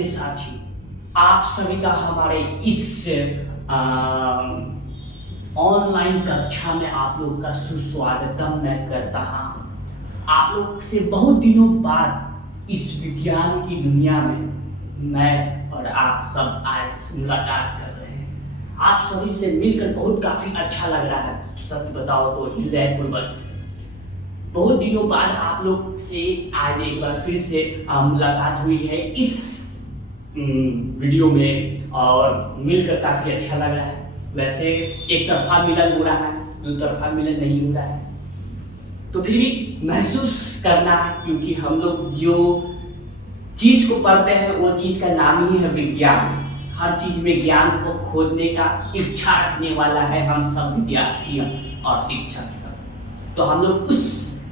मेरे साथी, आप सभी का हमारे इस ऑनलाइन कक्षा में आप लोग का सुस्वागतम मैं करता हूँ। आप लोग से बहुत दिनों बाद इस विज्ञान की दुनिया में मैं और आप सब आज मुलाकात कर रहे हैं। आप सभी से मिलकर बहुत काफी अच्छा लग रहा है, सच बताओ तो हृदयपूर्वक से। बहुत दिनों बाद आप लोग से आज एक बार फिर से मुलाकात हुई है इस वीडियो में और मिलकर काफी अच्छा लग रहा है। वैसे एक तरफा मिलन हो रहा है, दो तरफा मिलन नहीं हो रहा है, तो फिर भी महसूस करना है, क्योंकि हम लोग जो चीज को पढ़ते हैं वो चीज का नाम ही है विज्ञान। हर चीज में ज्ञान को खोजने का इच्छा रखने वाला है हम सब विद्यार्थी और शिक्षक सब। तो हम लोग उस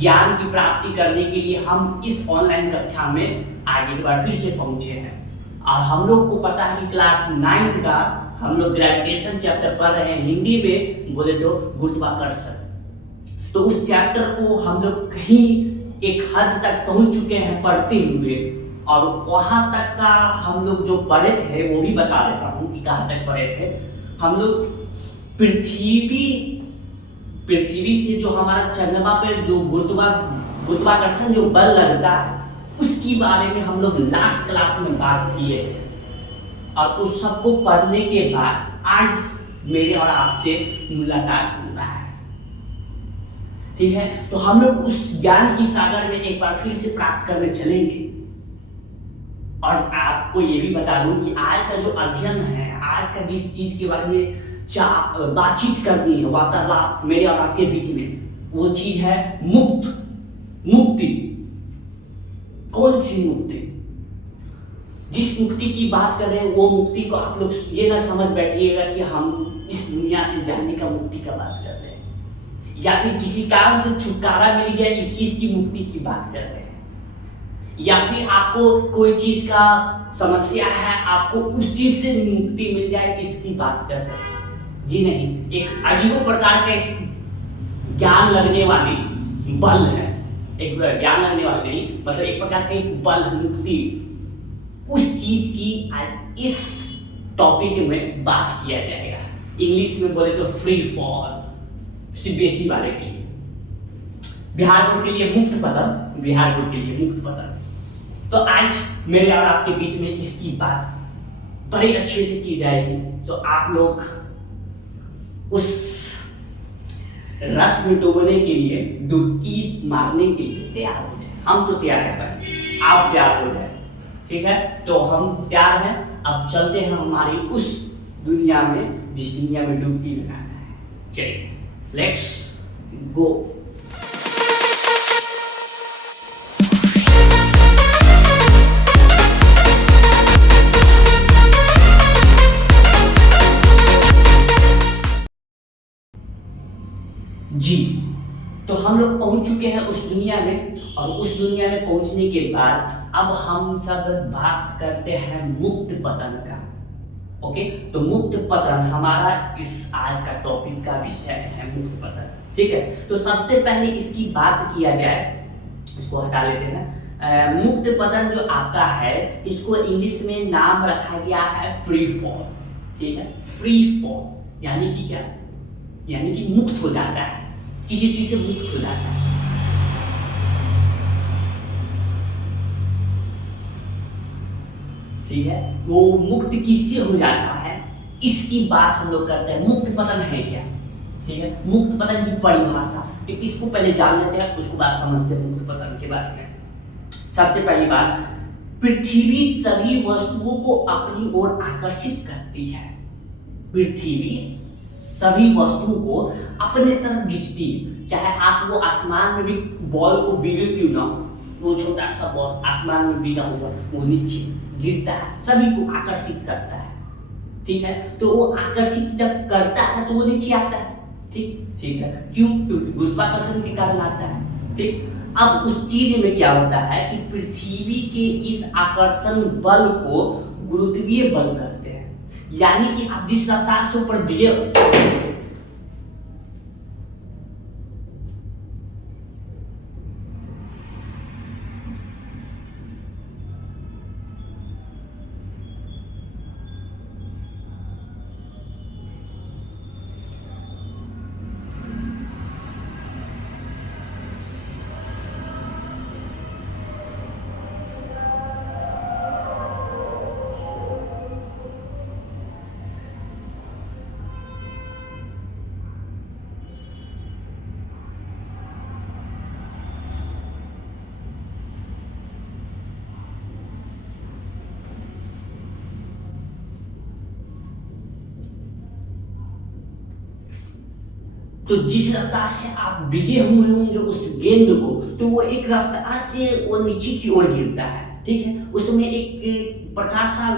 ज्ञान की प्राप्ति करने के लिए हम इस ऑनलाइन कक्षा में आज एक बार फिर से पहुंचे हैं। और हम लोग को पता है कि क्लास 9th का हम लोग ग्रेविटेशन चैप्टर पढ़ रहे हैं, हिंदी में बोले तो गुरुत्वाकर्षण। तो उस चैप्टर को हम लोग कहीं एक हद तक पहुंच चुके हैं पढ़ते हुए, और वहां तक का हम लोग जो पढ़े थे वो भी बता देता हूँ कि कहाँ तक पढ़े थे। हम लोग पृथ्वी से जो हमारा चंद्रमा पे जो गुरुत्वाकर्षण जो बल लगता है उसकी बारे में हम लोग लास्ट क्लास में बात किए थे। और उस सबको पढ़ने के बाद आज मेरे और आपसे मुलाकात हो रहा है, ठीक है। तो हम लोग उस ज्ञान की सागर में एक बार फिर से प्राप्त करने चलेंगे। और आपको ये भी बता दूं कि आज का जो अध्ययन है, आज का जिस चीज के बारे में बातचीत करनी है, वार्तालाप मेरे और आपके बीच में, वो चीज है मुक्ति। कौन सी मुक्ति? जिस मुक्ति की बात कर रहे हैं वो मुक्ति को आप लोग ये ना समझ बैठिएगा कि हम इस दुनिया से जाने का मुक्ति का बात कर रहे हैं, या फिर किसी काम से छुटकारा मिल गया इस चीज की मुक्ति की बात कर रहे हैं, या फिर आपको कोई चीज का समस्या है, आपको उस चीज से मुक्ति मिल जाए इसकी बात कर रहे हैं। जी नहीं, एक अजीब प्रकार का इस ज्ञान लगने वाली बल है, एक ज्ञान लगने वाला नहीं, मतलब एक प्रकार का एक बल मुक्ति, उस चीज की आज इस टॉपिक में बात किया जाएगा। इंग्लिश में बोले तो फ्री फॉल, सीबीएसई वाले के लिए, बिहार बोर्ड के लिए मुक्त पतन, बिहार बोर्ड के लिए मुक्त पतन। तो आज मेरे और आपके बीच में इसकी बात बड़े अच्छे से की जाएगी, तो आप लोग उस रस में डूबने के लिए, डुबकी मारने के लिए तैयार हो जाए। हम तो तैयार हैं, आप तैयार हो जाए, ठीक है। तो हम तैयार हैं, अब चलते हैं हमारी उस दुनिया में जिस दुनिया में डुबकी लगाना है। चलिए, लेट्स गो। जी, तो हम लोग पहुंच चुके हैं उस दुनिया में, और उस दुनिया में पहुंचने के बाद अब हम सब बात करते हैं मुक्त पतन का। ओके, तो मुक्त पतन हमारा इस आज का टॉपिक का विषय है, मुक्त पतन, ठीक है। तो सबसे पहले इसकी बात किया जाए, इसको हटा लेते हैं। मुक्त पतन जो आपका है, इसको इंग्लिश में नाम रखा गया है फ्री फॉल, ठीक है। फ्री फॉल यानी कि क्या? यानी कि मुक्त हो जाता है, किसी चीज से मुक्त हो जाता है। ठीक है, वो मुक्त किससे हो जाता है इसकी बात हम लोग करते हैं। मुक्त पतन है क्या? ठीक है, मुक्त पतन की परिभाषा, तो इसको पहले जान लेते हैं, उसके बाद समझते हैं मुक्त पतन के बारे में। सबसे पहली बात, पृथ्वी सभी वस्तुओं को अपनी ओर आकर्षित करती है। पृथ्वी सभी वस्तुओं को अपने तरफ खींचती है, चाहे आप वो आसमान में भी बॉल को बिगे क्यों ना हो, वो छोटा सा बॉल आसमान में बिगा हुआ वो नीचे गिरता है, सभी को आकर्षित करता है, ठीक है। तो वो आकर्षित जब करता है तो वो नीचे आता है, ठीक है। क्यों? क्योंकि गुरुत्वाकर्षण के कारण आता है, ठीक। अब उस चीज में क्या होता है कि पृथ्वी के इस आकर्षण बल को गुरुत्वीय बल कहते हैं, यानी कि आप जिस रफ्तार से ऊपर बिगे, तो जिस रफ्तार से आप बिगे हुए होंगे उस गेंद को, तो वो एक रफ्तार से वो नीचे की ओर गिरता है, ठीक है। उसमें एक प्रकार सा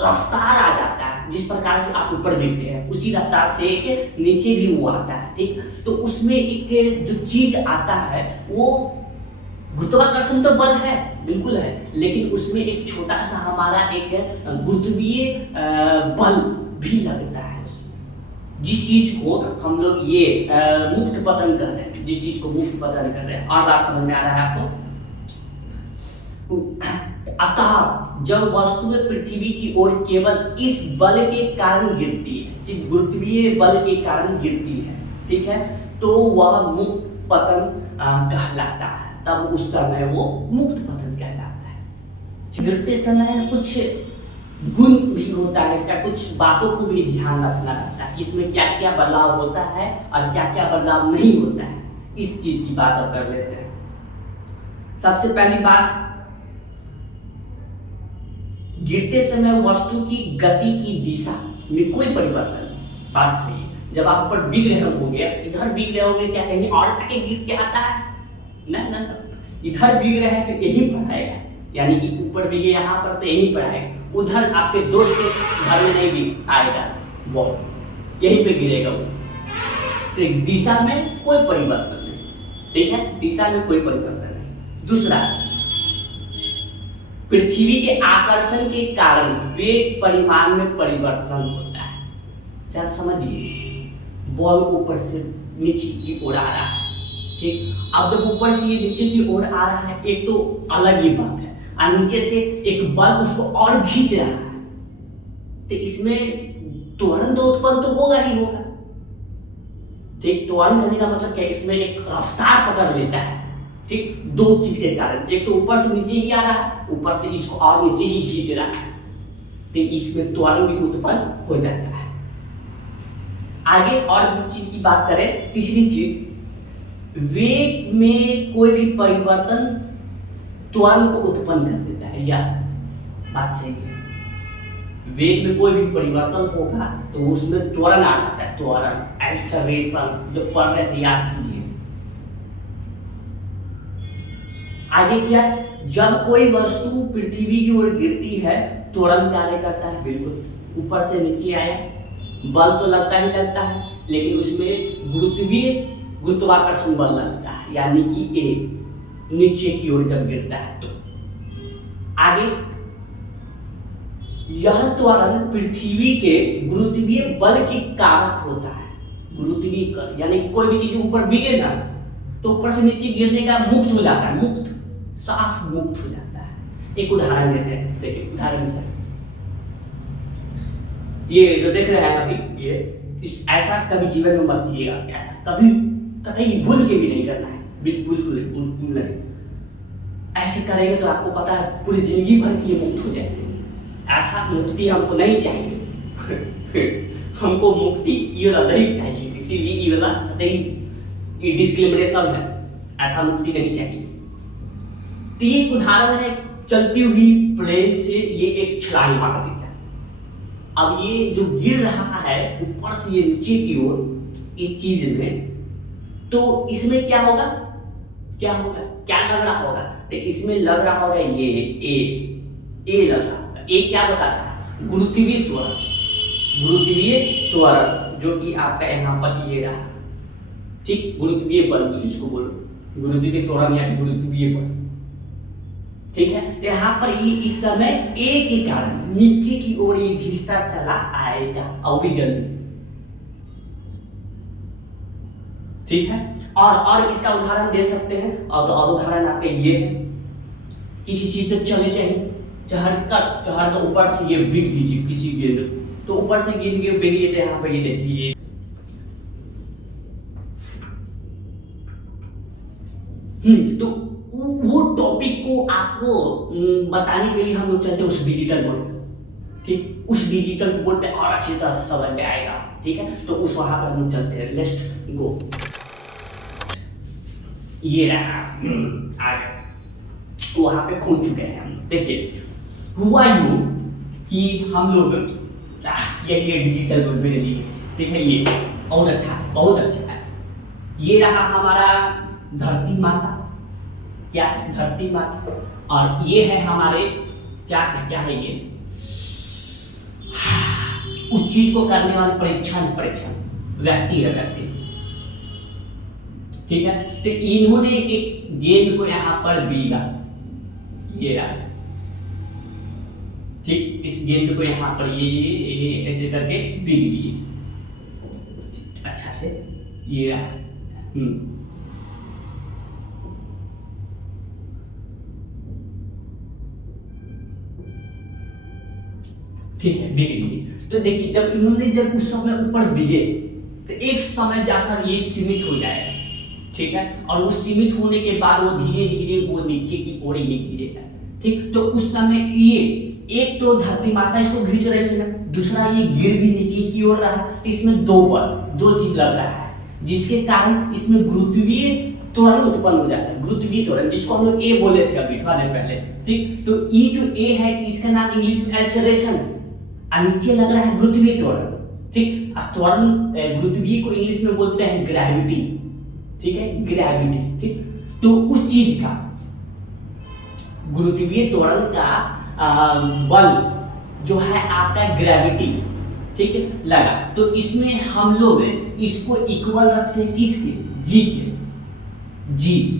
रफ्तार आ जाता है, जिस प्रकार से आप ऊपर गिरते हैं उसी रफ्तार से एक नीचे भी वो आता है, ठीक। तो उसमें एक जो चीज आता है वो गुरुत्वाकर्षण तो बल है, बिल्कुल है, लेकिन उसमें एक छोटा सा हमारा एक गुरुत्वीय बल भी लगता है उसमें। जिस चीज को हम लोग ये मुक्त पतन कर रहे हैं, जिस चीज को मुक्त पतन कर रहे हैं, और बात समझ में आ रहा है आपको। अतः जब वस्तुएं पृथ्वी की ओर केवल इस बल के कारण गिरती है, सिर्फ गुरुत्वीय बल के कारण गिरती है, ठीक है, तो वह मुक्त पतन कहलाता है। तब उस समय वो मुक्त पतन कहलाता है। गिरते समय कुछ गुण भी होता है, इसका कुछ बातों को भी ध्यान रखना रहता है, इसमें क्या क्या बदलाव होता है और क्या क्या बदलाव नहीं होता है, इस चीज की बात अब कर लेते हैं। सबसे पहली बात, गिरते समय वस्तु की गति की दिशा में कोई परिवर्तन नहीं। बात सही है। जब आप ऊपर बिग रहे होंगे, इधर बिग रहे होंगे, क्या कहीं और आगे गिर के आता है? ना ना ना, इधर बिग रहे हैं तो यहीं पर आएगा, यानी कि ऊपर बिगे यहाँ पर तो यहीं पर आएगा, उधर आपके दोस्त के घर में नहीं बिग आएगा, वो यहीं पे गिरेगा वो। तो दिशा में कोई परिवर्तन नहीं, ठीक है, दिशा में कोई परिवर्तन नहीं। दूसरा, पृथ्वी के आकर्षण के कारण वेग परिमाण में परिवर्तन होता है। जरा समझिए, बॉल ऊपर से नीचे की ओर आ रहा है, ठीक। अब जब ऊपर से ये नीचे की ओर आ रहा है, एक तो अलग ही बात है, और नीचे से एक बल उसको और खींच रहा है, तो इसमें त्वरण तो उत्पन्न तो होगा ही होगा, ठीक। त्वरण करने का मतलब क्या, इसमें एक रफ्तार पकड़ लेता है, ठीक। दो चीज के कारण, एक तो ऊपर से नीचे ही आ रहा है, ऊपर से इसको और नीचे ही खींच रहा है, तो इसमें त्वरण भी उत्पन्न हो जाता है। आगे और भी चीज की बात करें, तीसरी चीज, वेग में कोई भी परिवर्तन त्वरण को उत्पन्न कर देता है। या बात सही है, वेग में कोई भी परिवर्तन होगा तो उसमें त्वरण आ जाता है, त्वरण, एक्सेलरेशन, जो पढ़ रहे थे याद कीजिए। आगे क्या, जब कोई वस्तु पृथ्वी की ओर गिरती है त्वरण कार्य करता है, बिल्कुल ऊपर से नीचे आया, बल तो लगता ही लगता है, लेकिन उसमें गुरुत्वाकर्षण बल लगता है, यानी कि ए नीचे की ओर जब गिरता है तो। आगे, यह त्वरण पृथ्वी के गुरुत्वीय बल के कारक होता है। गुरुत्वीय बल यानी कि कोई भी चीज ऊपर गिरे ना, तो ऊपर से नीचे गिरने का मुक्त हो जाता है, मुक्त, साफ मुक्त हो जाता है। एक उदाहरण देते हैं, देखिए उदाहरण क्या, ये जो देख रहे हैं अभी, ये ऐसा कभी जीवन में मत कीजिएगा, ऐसा कभी कतई भूल के भी नहीं करना है, बिल्कुल नहीं। ऐसे करेंगे तो आपको पता है पूरी जिंदगी भर की ये मुक्त हो जाएगी। ऐसा मुक्ति हमको नहीं चाहिए हमको मुक्ति ये वाला नहीं चाहिए, इसीलिए ये वाला कतई डिस्क्रिमिनेशन है, ऐसा मुक्ति नहीं चाहिए। तो ये एक उदाहरण है, चलती हुई प्लेन से ये एक छलांग मार दिया। अब ये जो गिर रहा है ऊपर से ये नीचे की ओर इस चीज में, तो इसमें क्या होगा, क्या लग रहा होगा, तो इसमें लग रहा होगा ये ए लग रहा होगा। ए क्या बताता है, गुरुत्वीय त्वरण, जो कि आपका यहाँ पर ये रहा, ठीक, गुरुत्वीय बल जिसको बोलो, गुरुत्वीय त्वरण यानी गुरुत्वीय बल, ठीक है। तो यहाँ पर ये इस समय ए के कारण नीचे की ओर ये घिसता चला आएगा, और भी जल्दी, ठीक है। और इसका उदाहरण दे सकते हैं, और उदाहरण आपके ये है, किसी चीज पे चले चाहिए, चढ़ का ऊपर से ये बिग दीजिए किसी गेंद, तो ऊपर से गेंद के बिगिए, तो यहाँ पर ये देखिए, तो वो टॉपिक को आपको बताने के लिए हम लोग चलते हैं उस डिजिटल बोर्ड पे, ठीक, उस डिजिटल बोर्ड पे और अच्छी तरह से समझ में आएगा, ठीक है। तो उस वहां पर हम लोग चलते हैं, लेट्स गो। ये रहा आगे, वहां पे पहुंच चुके हैं हम। देखिए हुआ यूं कि हम लोग ये डिजिटल बोर्ड मेरे लिए ठीक है, ये और अच्छा है, बहुत अच्छा है। ये रहा हमारा धरती माता, क्या है धरती माता, और ये है हमारे क्या है ये उस चीज को करने वाले परीक्षण व्यक्ति है व्यक्ति। ठीक है, तो इन्होंने एक गेंद को यहाँ पर बीगा, ये रहा, ठीक, इस गेंद को यहाँ पर ये ऐसे करके बीग दिए अच्छा से, ये रहा। ठीक है, बिग दिए। तो देखिए जब उस समय ऊपर बिगे तो एक समय जाकर ये सीमित हो जाएगा, ठीक है, और वो सीमित होने के बाद वो धीरे धीरे वो नीचे की ओर ये गिरेगा, ठीक। तो उस समय ये एक तो धरती माता इसको खींच रही है, दूसरा ये गिर भी नीचे की ओर रहा है, तो इसमें दो चीज लग रहा है, जिसके कारण इसमें गुरुत्वीय त्वरण उत्पन्न हो जाता है, गुरुत्वीय त्वरण, जिसको हम लोग ए बोले थे अभी थोड़ा देर पहले, ठीक। तो ये जो ए है इसका नाम इंग्लिश में एक्सेलरेशन, और नीचे लग रहा है गुरुत्वीय त्वरण, ठीक। त्वरण गुरुत्वीय को इंग्लिश में बोलते हैं ग्रेविटी, ठीक है, ग्रेविटी, ठीक। तो उस चीज का गुरुत्वीय त्वरण का बल जो है आपका ग्रेविटी, ठीक है, लगा, तो इसमें हम लोग इसको इक्वल रखते हैं किसके, जी के,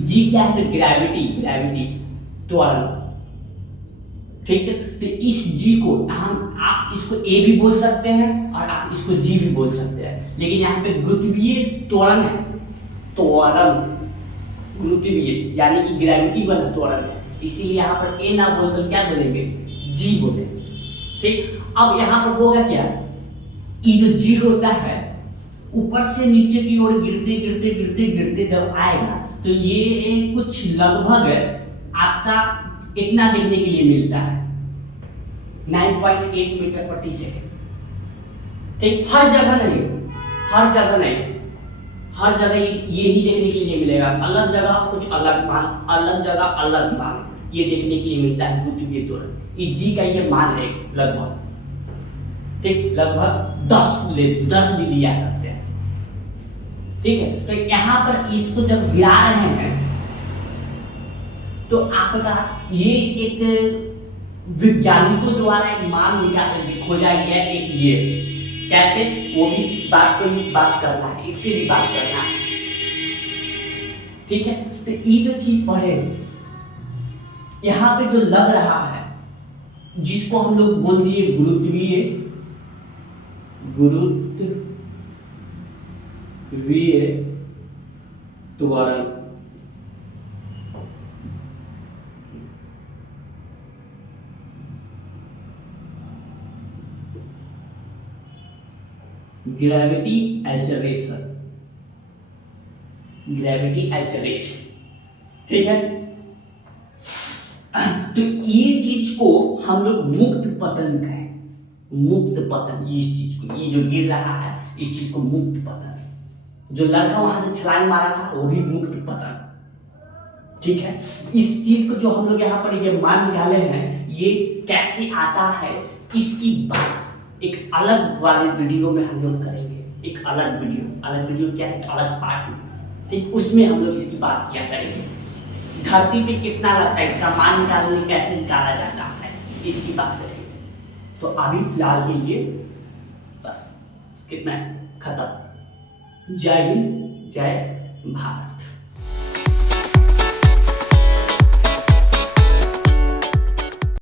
जी क्या है, ग्रेविटी त्वरण, ठीक है। तो इस जी को आप इसको ए भी बोल सकते हैं और आप इसको जी भी बोल सकते हैं, लेकिन यहाँ पे गुरुत्वीय त्वरण है, गुरुत्वीय यानी कि ग्रेविटी वाला त्वरण है, इसीलिए यहाँ पर ए ना बोलकर क्या बोलेंगे, जी बोले, ठीक। अब यहाँ पर होगा क्या, ये जो जी होता है ऊपर से नीचे की ओर गिरते जब आएगा तो ये कुछ लगभग आपका इतना देखने के लिए मिलता है 9.8 मीटर प्रति सेकंड, ठीक। हर जगह नहीं, हर जगह ये ही देखने के लिए मिलेगा, अलग जगह कुछ अलग मान ये देखने के लिए मिलता है गुरुत्वीय त्वरण। इस जी का ये मान है लगभग, ठीक, लगभग 10 भी लिया करते हैं, ठीक है। तो यहाँ पर इसको जब गिरा रहे हैं तो आपका ये एक वैज्ञानिकों द्वारा एक मान खोजा गया, एक ये कैसे, वो भी इस बात पर भी बात करना है, इस पे भी बात करना है, ठीक है। तो ये जो चीज पढ़े यहाँ पे जो लग रहा है, जिसको हम लोग बोल दिए गुरुत्वीय त्वरण, ग्रेविटी एक्सेलरेशन, ठीक है। तो ये चीज को हम लोग मुक्त पतन कहें, मुक्त पतन, इस चीज को, ये जो गिर रहा है इस चीज को मुक्त पतन, जो लड़का वहां से छलांग मारा था वो भी मुक्त पतन, ठीक है। इस चीज को जो हम लोग यहाँ पर ये मान निकाले हैं, ये कैसे आता है इसकी बात एक अलग वाले वीडियो में हम लोग करेंगे, एक अलग वीडियो क्या है, एक अलग पार्ट में, ठीक, उसमें हम लोग इसकी बात किया करेंगे। धरती पे कितना लगता है, इसका मान निकालने कैसे निकाला जाता है, इसकी बात करेंगे। तो अभी फिलहाल के लिए बस कितना है, खत्म। जय हिंद, जय भारत।